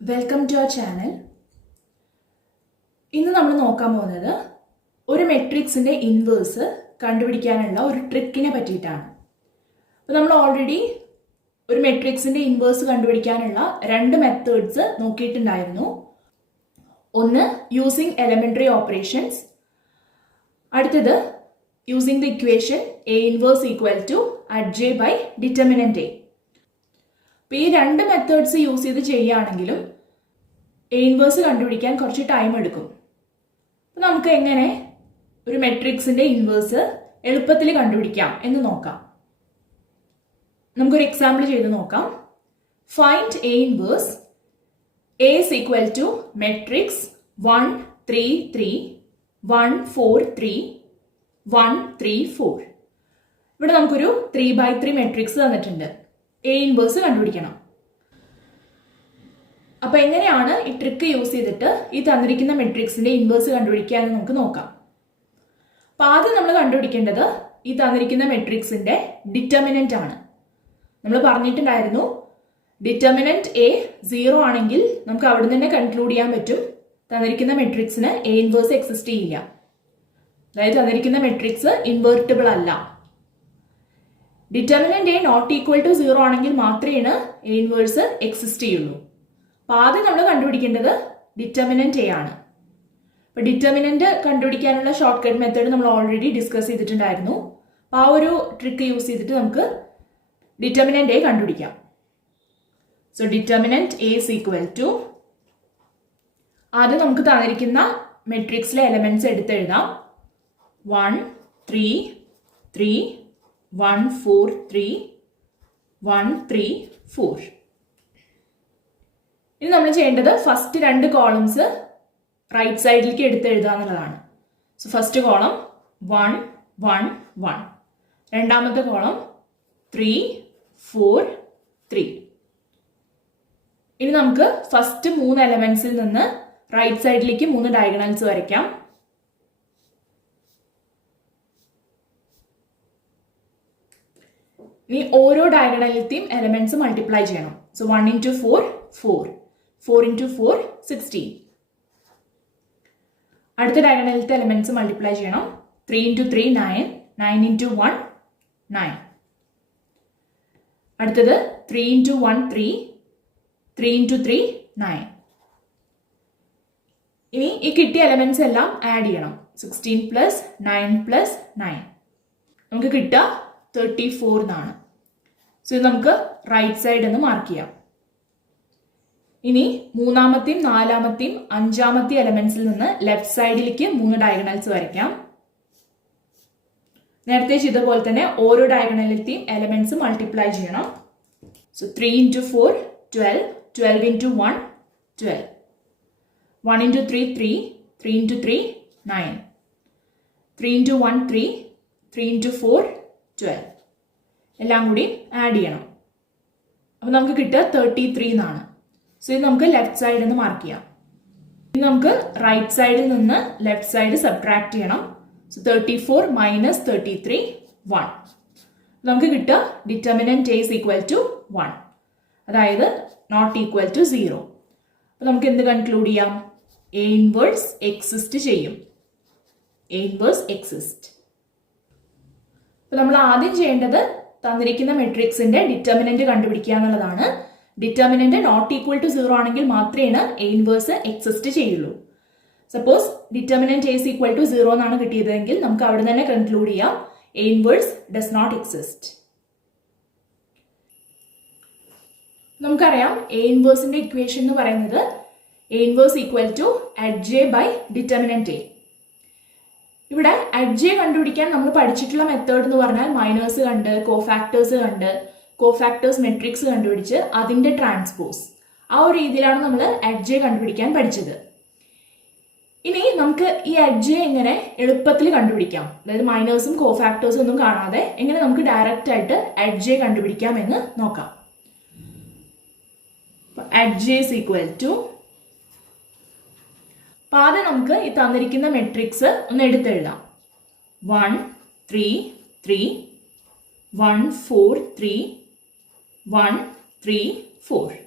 Welcome to our channel. ഇന്ന് നമ്മൾ നോക്കാൻ പോകുന്നത് ഒരു മെട്രിക്സിൻ്റെ ഇൻവേഴ്സ് കണ്ടുപിടിക്കാനുള്ള ഒരു ട്രിക്കിനെ പറ്റിയിട്ടാണ്. അപ്പോൾ നമ്മൾ ഓൾറെഡി ഒരു മെട്രിക്സിൻ്റെ ഇൻവേഴ്സ് കണ്ടുപിടിക്കാനുള്ള രണ്ട് മെത്തേഡ്സ് നോക്കിയിട്ടുണ്ടായിരുന്നു. ഒന്ന് യൂസിങ് എലമെൻ്ററി ഓപ്പറേഷൻസ്, അടുത്തത് using the equation A inverse equal to adj by determinant A. അപ്പോൾ ഈ രണ്ട് മെത്തേഡ്സ് യൂസ് ചെയ്ത് ചെയ്യുകയാണെങ്കിലും എ ഇൻവേഴ്സ് കണ്ടുപിടിക്കാൻ കുറച്ച് ടൈം എടുക്കും. അപ്പോൾ നമുക്ക് എങ്ങനെ ഒരു മെട്രിക്സിൻ്റെ ഇൻവേഴ്സ് എളുപ്പത്തിൽ കണ്ടുപിടിക്കാം എന്ന് നോക്കാം. നമുക്കൊരു എക്സാമ്പിൾ ചെയ്ത് നോക്കാം. Find A inverse A is equal to matrix 1 3 3 1 4 3 1 3 4. ഇവിടെ നമുക്കൊരു 3x3 മെട്രിക്സ് തന്നിട്ടുണ്ട്. എ ഇൻവേഴ്സ് കണ്ടുപിടിക്കണം. അപ്പോൾ എങ്ങനെയാണ് ഈ ട്രിക്ക് യൂസ് ചെയ്തിട്ട് ഈ തന്നിരിക്കുന്ന മെട്രിക്സിന്റെ ഇൻവേഴ്സ് കണ്ടുപിടിക്കുക എന്ന് നമുക്ക് നോക്കാം. അപ്പോൾ ആദ്യം നമ്മൾ കണ്ടുപിടിക്കേണ്ടത് ഈ തന്നിരിക്കുന്ന മെട്രിക്സിന്റെ ഡിറ്റർമിനന്റ് ആണ്. നമ്മൾ പറഞ്ഞിട്ടുണ്ടായിരുന്നു ഡിറ്റർമിനന്റ് എ 0 ആണെങ്കിൽ നമുക്ക് അവിടെ തന്നെ കൺക്ലൂഡ് ചെയ്യാൻ പറ്റും തന്നിരിക്കുന്ന മെട്രിക്സിന് എ ഇൻവേഴ്സ് എക്സിസ്റ്റ് ചെയ്യില്ല. അതായത് തന്നിരിക്കുന്ന മെട്രിക്സ് ഇൻവേർട്ടിബിൾ അല്ല. Determinant A not equal to 0 ആണെങ്കിൽ മാത്രമേ എ ഇൻവേഴ്സ് എക്സിസ്റ്റ് ചെയ്യുള്ളൂ. അപ്പോൾ ആദ്യം നമ്മൾ കണ്ടുപിടിക്കേണ്ടത് ഡിറ്റർമിനന്റ് എ ആണ്. അപ്പോൾ ഡിറ്റർമിനന്റ് കണ്ടുപിടിക്കാനുള്ള ഷോർട്ട് കട്ട് മെത്തേഡ് നമ്മൾ ഓൾറെഡി ഡിസ്കസ് ചെയ്തിട്ടുണ്ടായിരുന്നു. അപ്പോൾ ആ ഒരു ട്രിക്ക് യൂസ് ചെയ്തിട്ട് നമുക്ക് ഡിറ്റർമിനന്റ് എ കണ്ടുപിടിക്കാം. So determinant A is equal to, ആദ്യം നമുക്ക് തന്നിരിക്കുന്ന മെട്രിക്സിലെ എലമെന്റ്സ് എടുത്തെഴുതാം. 1 3 3 1 4 3 1 3 4. ഇനി നമ്മൾ ചെയ്യേണ്ടത് ഫസ്റ്റ് രണ്ട് കോളംസ് റൈറ്റ് സൈഡിലേക്ക് എടുത്തെഴുതുക എന്നുള്ളതാണ്. സോ ഫസ്റ്റ് കോളം 1 1 1, രണ്ടാമത്തെ കോളം 3 4 3. ഇനി നമുക്ക് ഫസ്റ്റ് 3 എലമെന്റ്സിൽ നിന്ന് റൈറ്റ് സൈഡിലേക്ക് 3 ഡയഗണൽസ് വരയ്ക്കാം. ഇനി ഓരോ ഡയഗണലിലെയും എലമെന്റ്സ് മൾട്ടിപ്ലൈ ചെയ്യണം. So 1 into 4 4, 4 into 4 16. അടുത്ത ഡയഗണലിലത്തെ എലമെന്റ്സ് മൾട്ടിപ്ലൈ ചെയ്യണം. 3 into 3 9, 9 into 1 9. അടുത്തത് 3 into 1 3, 3 into 3 9. ഇനി ഈ കിട്ടിയ എലമെന്റ്സ് എല്ലാം ആഡ് ചെയ്യണം. 16 plus 9 plus 9 നമുക്ക് കിട്ടുക 34 എന്നാണ്. സോ ഇത് നമുക്ക് റൈറ്റ് സൈഡ് എന്ന് മാർക്ക് ചെയ്യാം. ഇനി മൂന്നാമത്തെയും നാലാമത്തെയും അഞ്ചാമത്തെയും എലമെന്റ്സിൽ നിന്ന് ലെഫ്റ്റ് സൈഡിലേക്ക് 3 ഡയഗണൽസ് വരയ്ക്കാം. നേരത്തെ ചെയ്തപോലെ തന്നെ ഓരോ ഡയഗണലിലെയും എലമെന്റ്സ് മൾട്ടിപ്ലൈ ചെയ്യണം. So 3 into 4 12, 12 into 1 12, 1 into 3 3, 3 into 3 9, 3 into 1 3, 3 into 4 12. എല്ലാം കൂടി ആഡ് ചെയ്യണം. അപ്പോൾ നമുക്ക് കിട്ടുക 33 എന്നാണ്. സോ ഇത് നമുക്ക് ലെഫ്റ്റ് സൈഡ് എന്ന് മാർക്ക് ചെയ്യാം. ഇനി നമുക്ക് റൈറ്റ് സൈഡിൽ നിന്ന് ലെഫ്റ്റ് സൈഡ് സബ്ട്രാക്ട് ചെയ്യണം. So 34 minus 33 1. നമുക്ക് കിട്ടുക determinant A is equal to 1, അതായത് നോട്ട് ഈക്വൽ ടു 0. അപ്പോൾ നമുക്ക് എന്ത് കൺക്ലൂഡ് ചെയ്യാം? എ ഇൻവേഴ്സ് എക്സിസ്റ്റ് ചെയ്യും. A inverse exist. അപ്പോൾ നമ്മൾ ആദ്യം ചെയ്യേണ്ടത് തന്നിരിക്കുന്ന മെട്രിക്സിന്റെ ഡിറ്റർമിനന്റ് കണ്ടുപിടിക്കുക എന്നുള്ളതാണ്. ഡിറ്റർമിനന്റ് നോട്ട് ഈക്വൽ ടു 0 ആണെങ്കിൽ മാത്രമേ എ ഇൻവേഴ്സ് എക്സിസ്റ്റ് ചെയ്യുള്ളൂ. Suppose determinant A is equal to 0 എന്നാണ് കിട്ടിയതെങ്കിൽ നമുക്ക് അവിടെ തന്നെ കൺക്ലൂഡ് ചെയ്യാം A inverse does not exist. നമുക്കറിയാം എ ഇൻവേഴ്സിന്റെ ഇക്വേഷൻ എന്ന് പറയുന്നത് A inverse equal to adj by determinant A. ഇവിടെ അഡ്ജെ കണ്ടുപിടിക്കാൻ നമ്മൾ പഠിച്ചിട്ടുള്ള മെത്തേഡ് എന്ന് പറഞ്ഞാൽ മൈനേഴ്സ് കണ്ട് കോഫാക്ടേഴ്സ് മെട്രിക്സ് കണ്ടുപിടിച്ച് അതിന്റെ ട്രാൻസ്പോസ്, ആ ഒരു രീതിയിലാണ് നമ്മൾ അഡ്ജെ കണ്ടുപിടിക്കാൻ പഠിച്ചത്. ഇനി നമുക്ക് ഈ അഡ്ജെ എങ്ങനെ എളുപ്പത്തിൽ കണ്ടുപിടിക്കാം, അതായത് മൈനേഴ്സും കോഫാക്ടേഴ്സും ഒന്നും കാണാതെ എങ്ങനെ നമുക്ക് ഡയറക്റ്റ് ആയിട്ട് അഡ്ജെ കണ്ടുപിടിക്കാം എന്ന് നോക്കാം. അഡ്ജെ ഇസ് ഈക്വൽ ടു, അപ്പോൾ ആദ്യം നമുക്ക് ഈ തന്നിരിക്കുന്ന മെട്രിക്സ് ഒന്ന് എടുത്തെഴുതാം. 1 3 3 1 4 3 1 3 4.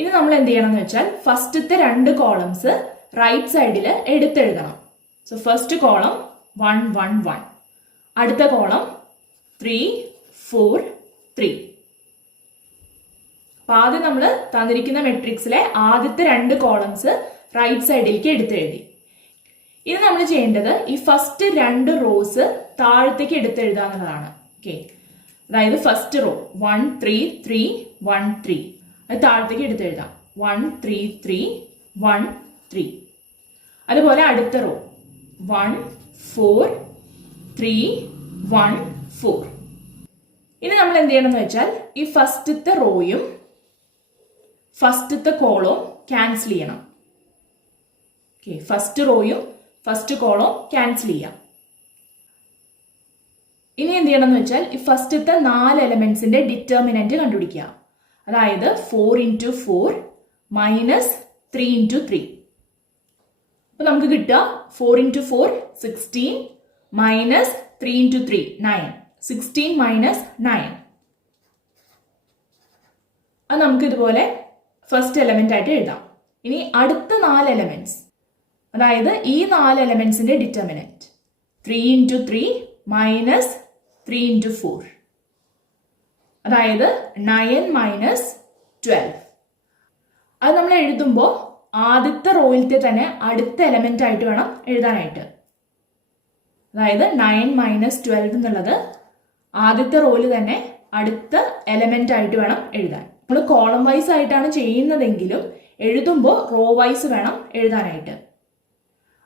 ഇനി നമ്മൾ എന്ത് ചെയ്യണം എന്ന് വെച്ചാൽ ഫസ്റ്റത്തെ 2 കോളംസ് റൈറ്റ് സൈഡിൽ എടുത്തെഴുതണം. സോ ഫസ്റ്റ് കോളം 1 1 1, അടുത്ത കോളം 3 4 3. അപ്പൊ ആദ്യം നമ്മൾ തന്നിരിക്കുന്ന മെട്രിക്സിലെ ആദ്യത്തെ 2 കോളംസ് റൈറ്റ് സൈഡിലേക്ക് എടുത്തെഴുതി. ഇനി നമ്മൾ ചെയ്യേണ്ടത് ഈ ഫസ്റ്റ് 2 റോസ് താഴത്തേക്ക് എടുത്തെഴുതുക എന്നുള്ളതാണ്. ഓക്കെ, അതായത് ഫസ്റ്റ് റോ 1 3 3 1 3 അത് താഴത്തേക്ക് എടുത്തെഴുതാം. 1 3 3 1 3. അതുപോലെ അടുത്ത റോ 1 4 3 1 4. ഇനി നമ്മൾ എന്ത് ചെയ്യണം എന്ന് വെച്ചാൽ ഈ ഫസ്റ്റത്തെ റോയും ഫസ്റ്റത്തെ കോളവും ക്യാൻസൽ ചെയ്യണം. ഓക്കെ, ഫസ്റ്റ് റോയും ഫസ്റ്റ് കോളവും ക്യാൻസൽ ചെയ്യാം. ഇനി എന്ത് ചെയ്യണം എന്ന് വെച്ചാൽ ഈ ഫസ്റ്റത്തെ 4 എലമെന്റ്സിന്റെ ഡിറ്റർമിനന്റ് കണ്ടുപിടിക്കുക. അതായത് 4 × 4 മൈനസ് 3 × 3. അപ്പൊ നമുക്ക് കിട്ടുക 4 × 4 16 മൈനസ് 3 × 3 9. 16 മൈനസ് 9. അത് നമുക്ക് ഇതുപോലെ ഫസ്റ്റ് എലമെന്റ് ആയിട്ട് എഴുതാം. ഇനി അടുത്ത 4 എലമെന്റ്സ്, അതായത് ഈ 4 എലമെന്റ്സിന്റെ ഡിറ്റർമിനന്റ് 3 × 3 മൈനസ് 3 × 4, അതായത് 9 മൈനസ് 12. അത് നമ്മൾ എഴുതുമ്പോൾ ആദ്യത്തെ റോയിലത്തെ തന്നെ അടുത്ത എലമെന്റ് ആയിട്ട് വേണം എഴുതാനായിട്ട്. അതായത് 9 മൈനസ് 12 എന്നുള്ളത് ആദ്യത്തെ റോയിൽ തന്നെ അടുത്ത എലമെന്റ് ആയിട്ട് വേണം എഴുതാൻ. നമ്മൾ കോളം വൈസ് ആയിട്ടാണ് ചെയ്യുന്നതെങ്കിലും എഴുതുമ്പോൾ റോ വൈസ് വേണം എഴുതാനായിട്ട്.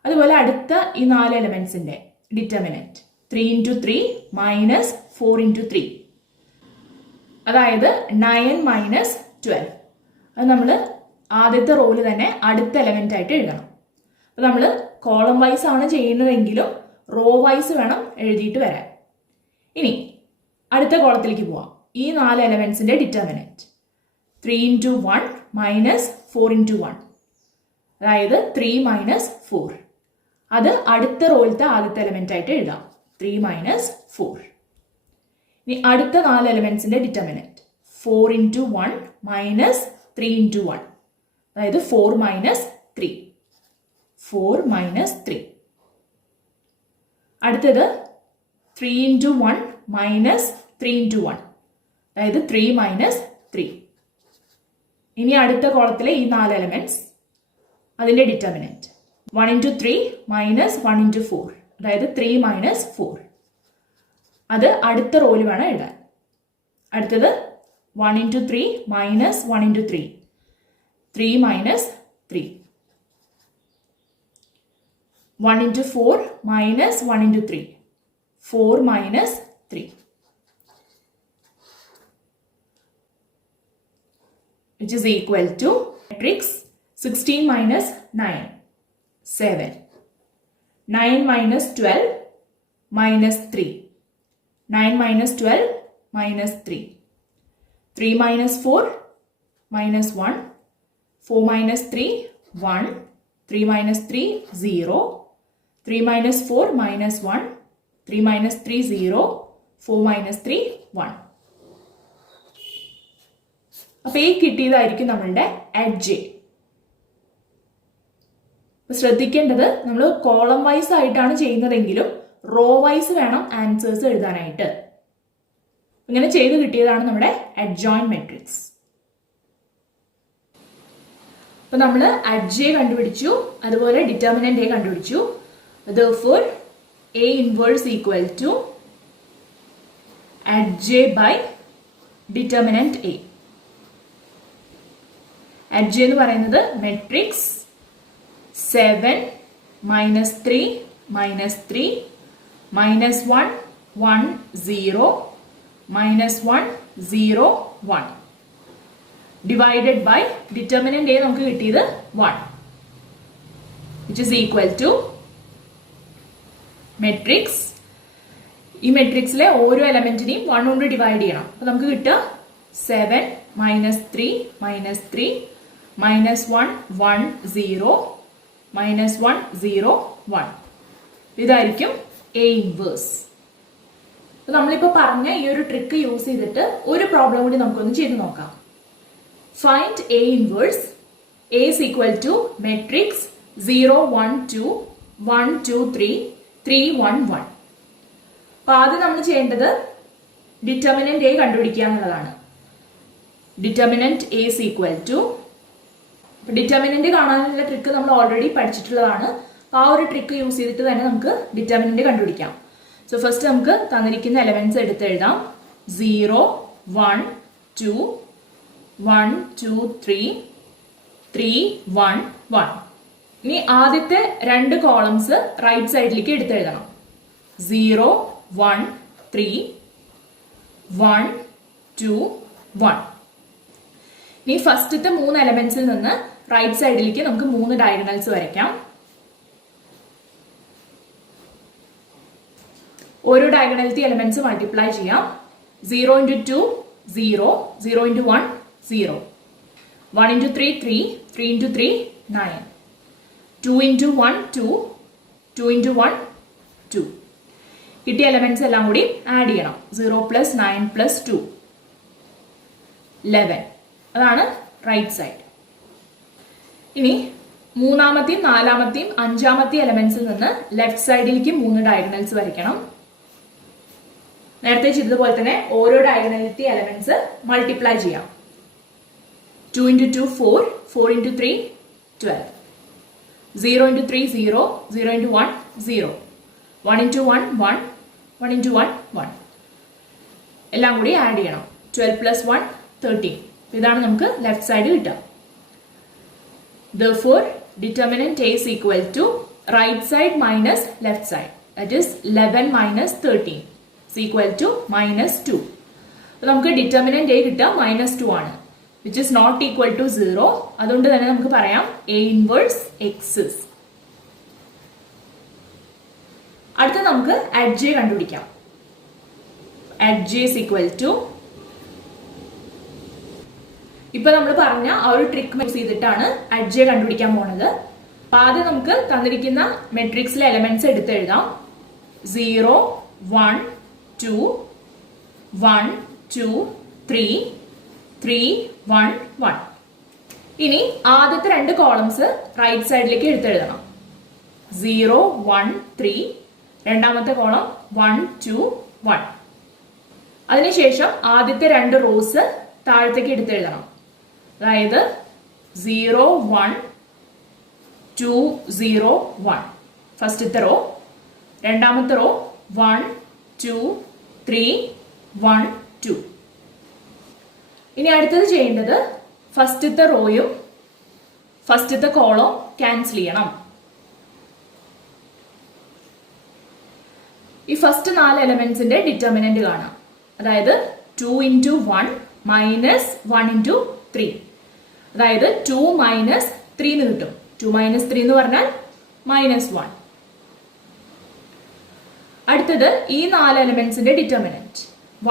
അതുപോലെ അടുത്ത ഈ 4 എലമെന്റ്സിന്റെ ഡിറ്റർമിനന്റ് 3 × 3 മൈനസ് 4 × 3, അതായത് 9 മൈനസ് 12. അത് നമ്മൾ ആദ്യത്തെ റോയിൽ തന്നെ അടുത്ത എലമെന്റ് ആയിട്ട് എഴുതണം. അപ്പൊ നമ്മൾ കോളം വൈസ് ആണ് ചെയ്യുന്നതെങ്കിലും റോ വൈസ് വേണം എഴുതിയിട്ട് വരാൻ. ഇനി അടുത്ത കോളത്തിലേക്ക് പോവാം. ഈ 4 എലമെന്റ്സിന്റെ ഡിറ്റർമിനന്റ് 3 × 1 മൈനസ് 4 × 1, അതായത് 3 മൈനസ് 4. അത് അടുത്ത റോയിലത്തെ ആദ്യത്തെ എലമെന്റ് ആയിട്ട് എഴുതാം. 3 മൈനസ് 4. ഇനി അടുത്ത 4 എലമെന്റ്സിന്റെ ഡിറ്റർമിനന്റ് 4 × 1 മൈനസ് 3 × 1, അതായത് 4 മൈനസ് 3. 4 മൈനസ് 3. അടുത്തത് 3 × 1 മൈനസ് 3 × 1, അതായത് 3 മൈനസ് 3. ഇനി അടുത്ത കോളത്തിലെ ഈ 4 എലമെന്റ്സ് അതിന്റെ ഡിറ്റർമിനന്റ് 1 × 3 മൈനസ് 1 × 4, അതായത് 3 മൈനസ് 4. അത് അടുത്ത റോയിൽ വേണം എഴുതാൻ. അടുത്തത് 1 × 3 minus 1 × 3, 3 minus 3. 1 × 4 minus 1 × 3, 4 minus 3, which is equal to matrix 16 minus 9 7. 9 minus 12 minus 3. 9 minus 12 minus 3. 3 minus 4 minus 1. 4 minus 3 1. 3 minus 3 0. 3 minus 4 minus 1. 3 minus 3 0. 4 minus 3 1. അപ്പോൾ ഈ കിട്ടിയതായിരിക്കും നമ്മളുടെ എഡ്ജ്. ശ്രദ്ധിക്കേണ്ടത് നമ്മൾ കോളം വൈസ് ആയിട്ടാണ് ചെയ്യുന്നതെങ്കിലും റോ വൈസ് വേണം ആൻസേഴ്സ് എഴുതാനായിട്ട്. ഇങ്ങനെ ചെയ്ത് കിട്ടിയതാണ് നമ്മുടെ അഡ്ജോയിന്റ് മെട്രിക്സ്. അപ്പൊ നമ്മൾ അഡ്ജെ കണ്ടുപിടിച്ചു, അതുപോലെ ഡിറ്റർമിനന്റ് എ കണ്ടുപിടിച്ചു. therefore A inverse equal to adj by determinant A. adj എന്ന് പറയുന്നത് matrix 7 minus 3 minus 3 minus 1 1 0 minus 1 0 1 divided by determinant A നമുക്ക് കിട്ടിയത് 1, which is equal to matrix. ഈ മെട്രിക്സിലെ ഓരോ എലമെന്റിനെയും 1 കൊണ്ട് ഡിവൈഡ് ചെയ്യണം. അപ്പൊ നമുക്ക് കിട്ടുക 7 minus 3 minus 3 minus 1 1 0 minus 1 0 1. ഇതായിരിക്കും A ഇൻവേഴ്സ്. നമ്മളിപ്പോൾ പറഞ്ഞ ഈ ഒരു ട്രിക്ക് യൂസ് ചെയ്തിട്ട് ഒരു പ്രോബ്ലം കൂടി നമുക്കൊന്ന് ചെയ്ത് നോക്കാം. Find A inverse. A is equal to matrix 0, 1, 2, 1, 2, 3, 3, 1, 1. അപ്പോൾ ആദ്യം നമ്മൾ ചെയ്യേണ്ടത് ഡിറ്റർമിനന്റ് എ കണ്ടുപിടിക്കുക എന്നുള്ളതാണ്. Determinant A is equal to, determinant കാണാനുള്ള ട്രിക്ക് നമ്മൾ ഓൾറെഡി പഠിച്ചിട്ടുള്ളതാണ്. അപ്പോൾ ആ ഒരു ട്രിക്ക് യൂസ് ചെയ്തിട്ട് തന്നെ നമുക്ക് ഡിറ്റർമിനന്റ് കണ്ടുപിടിക്കാം. സോ ഫസ്റ്റ് നമുക്ക് തന്നിരിക്കുന്ന എലമെന്റ്സ് എടുത്ത് എഴുതാം. 0, 1, 2, 1, 2, 3, 3, 1, 1. ഇനി ആദ്യത്തെ രണ്ട് കോളംസ് റൈറ്റ് സൈഡിലേക്ക് എടുത്തെഴുതണം. 0, 1, 3, 1, 2, 1. ഇനി ഫസ്റ്റത്തെ 3 എലമെന്റ്സിൽ നിന്ന് റൈറ്റ് സൈഡിലേക്ക് നമുക്ക് 3 ഡയഗണൽസ് വരയ്ക്കാം. ഓരോ ഡയഗണലിറ്റി എലമെന്റ്സ് മൾട്ടിപ്ലൈ ചെയ്യാം. 0 into 2, 0, 0 into 1, 0. 1 into 3, 3, 3 into 3, 9. 2 into 1, 2, 2 into 1, 2. കിട്ടിയ എലമെന്റ്സ് എല്ലാം കൂടി ആഡ് ചെയ്യണം. 0 plus 9 plus 2, 11. അതാണ് റൈറ്റ് സൈഡ്. ഇനി മൂന്നാമത്തെയും നാലാമത്തെയും അഞ്ചാമത്തെയും എലമെന്റ്സിൽ നിന്ന് ലെഫ്റ്റ് സൈഡിലേക്ക് 3 ഡയഗണൽസ് വരയ്ക്കണം. നേരത്തെ ചെയ്തതുപോലെ തന്നെ ഓരോ ഡയഗണലിറ്റി എലമെന്റ്സ് മൾട്ടിപ്ലൈ ചെയ്യാം. 2 into 2, 4, 4 into 3, 12. 0 into 3, 0, 0 into 1, 0. 1 into 1, 1, 1 into 1, 1. എല്ലാം കൂടി ആഡ് ചെയ്യണം. 12 plus 1, 13. ഇതാണ് നമുക്ക് ലെഫ്റ്റ് സൈഡ് കിട്ടുക. Therefore, determinant A is equal to right side minus left side. That is 11 minus 13 is equal to minus 2. അപ്പോൾ നമുക്ക് determinant A കിട്ടുക -2 ആണ്. Which is not equal to 0. അതുകൊണ്ട് തന്നെ നമുക്ക് പറയാം A inverse X is. അടുത്ത നമുക്ക് at J കണ്ടുപിടിക്കാം. At J is equal to, ഇപ്പൊ നമ്മൾ പറഞ്ഞ ആ ഒരു ട്രിക്ക് യൂസ് ചെയ്തിട്ടാണ് at J കണ്ടുപിടിക്കാൻ പോണത്. ആദ്യം നമുക്ക് തന്നിരിക്കുന്ന മെട്രിക്സിലെ എലമെന്റ്സ് എടുത്തെഴുതാം. 0, 1, 2, 1, 2, 3, 3, 1, 1. ഇനി ആദ്യത്തെ രണ്ട് കോളംസ് റൈറ്റ് സൈഡിലേക്ക് എടുത്തെഴുതണം. 0, 1, 3. രണ്ടാമത്തെ കോളം 1, 2, 1. അതിനുശേഷം ആദ്യത്തെ രണ്ട് റോസ് താഴത്തേക്ക് എടുത്തെഴുതണം. അതായത് 0, 1, 2, 0, 1. ഫസ്റ്റത്തെ റോ. രണ്ടാമത്തെ റോ 1, 2, 3, 1, 2. ഇനി അടുത്തത് ചെയ്യേണ്ടത് ഫസ്റ്റത്തെ റോയും ഫസ്റ്റത്തെ കോളം ക്യാൻസൽ ചെയ്യണം. ഈ ഫസ്റ്റ് 4 എലമെന്റ്സിന്റെ ഡിറ്റർമിനന്റ് കാണാം. അതായത് 2 into 1 minus 1 into 3. അതായത് 2 minus 3 എന്ന് കിട്ടും. 2 minus 3 എന്ന് പറഞ്ഞാൽ -1. അടുത്തത് ഈ 4 എലമെന്റ്സിന്റെ ഡിറ്റർമിനന്റ്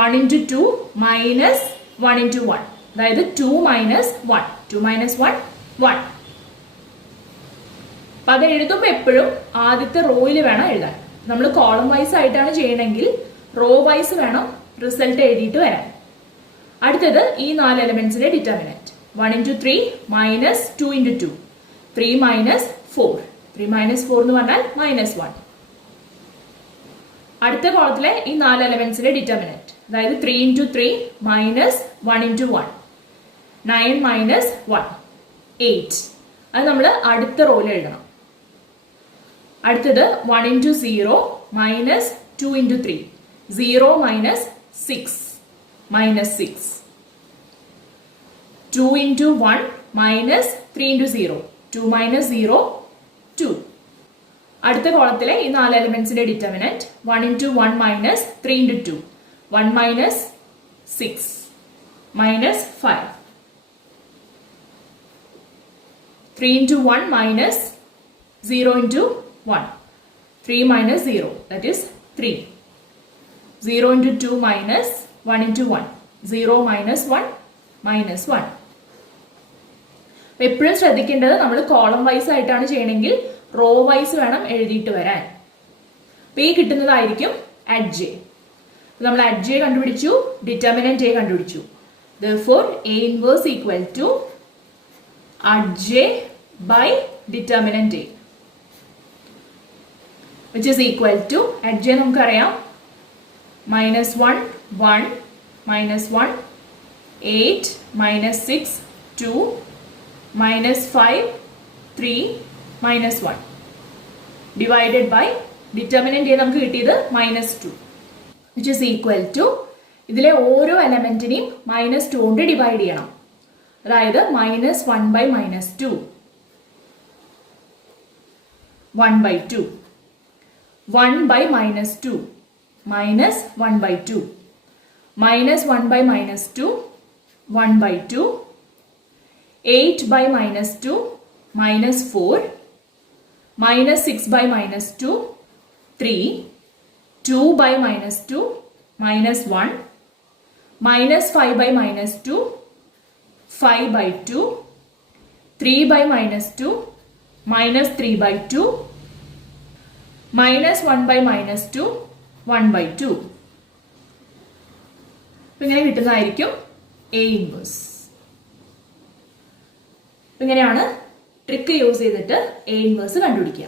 1 into 2 minus 1 into 1. അതായത് 2 minus 1. 2 minus 1, 1. അപ്പൊ അത് എഴുതുമ്പോൾ എപ്പോഴും ആദ്യത്തെ റോയിൽ വേണം എഴുതാൻ. നമ്മൾ കോളം വൈസ് ആയിട്ടാണ് ചെയ്യണമെങ്കിൽ റോ വൈസ് വേണം റിസൾട്ട് എഴുതിയിട്ട് വരാൻ. അടുത്തത് ഈ 4 എലമെന്റ്സിന്റെ determinant 1 into 3 minus 2 into 2. 3 minus 4. 3 minus 4 എന്ന് പറഞ്ഞാൽ -1. അടുത്ത കോളത്തിലെ ഈ 4 എലമെന്റ്സിന്റെ ഡിറ്റർമിനന്റ് അതായത് 3 into 3 minus 1 into 1. 9 minus 1. 8. അത് നമ്മൾ അടുത്ത റോയിൽ എഴുതണം. അടുത്തത് 1 into 0 minus 2 into 3. 0 minus 6. Minus 6. 2 into 1 minus 3 into 0. 2 minus 0, 2. അടുത്ത കോളത്തിലെ ഈ 4 എലമെന്റ്സിന്റെ determinant 1 into 1 minus 3 into 2. 1 minus 6. Minus 5. 3 into 1 minus 0 into 1. 3 minus 0. That is 3. 0 into 2 minus 1 into 1. 0 minus 1, minus 1. എപ്പോഴും ശ്രദ്ധിക്കേണ്ടത് നമ്മൾ കോളം വൈസ് ആയിട്ടാണ് ചെയ്യണമെങ്കിൽ റോ വൈസ് വേണം എഴുതിയിട്ട് വരാൻ. അപ്പൊ ഈ കിട്ടുന്നതായിരിക്കും at J. നമ്മൾ at J കണ്ടുപിടിച്ചു, ഡിറ്റർമിനന്റ് A കണ്ടുപിടിച്ചു. Therefore, A inverse equal to Adj by determinant A, which is equal to Adj നമുക്കറിയാം -1 1 -1 8 -6 2 -5 3 -1 divided by determinant A നമുക്ക് കിട്ടിയത് -2, which is equal to ഇതിലെ ഓരോ എലമെന്റിനെയും -2 കൊണ്ട് ഡിവൈഡ് ചെയ്യണം. അതായത് -1 by -2 1 by 2 1 by -2 -1 by 2 -1 by -2 1 by 2 8 by -2 -4 -6 by -2 3 2 by -2 -1 -5 by -2 5 by 2 3 by -2 -3 by 2 -1 by -2 1 by 2. ഇങ്ങനെ കിട്ടുന്നതായിരിക്കും A ഇൻവേഴ്സ്. ഇങ്ങനെയാണ് ട്രിക്ക് യൂസ് ചെയ്തിട്ട് A ഇൻവേഴ്സ് കണ്ടുപിടിക്കുക.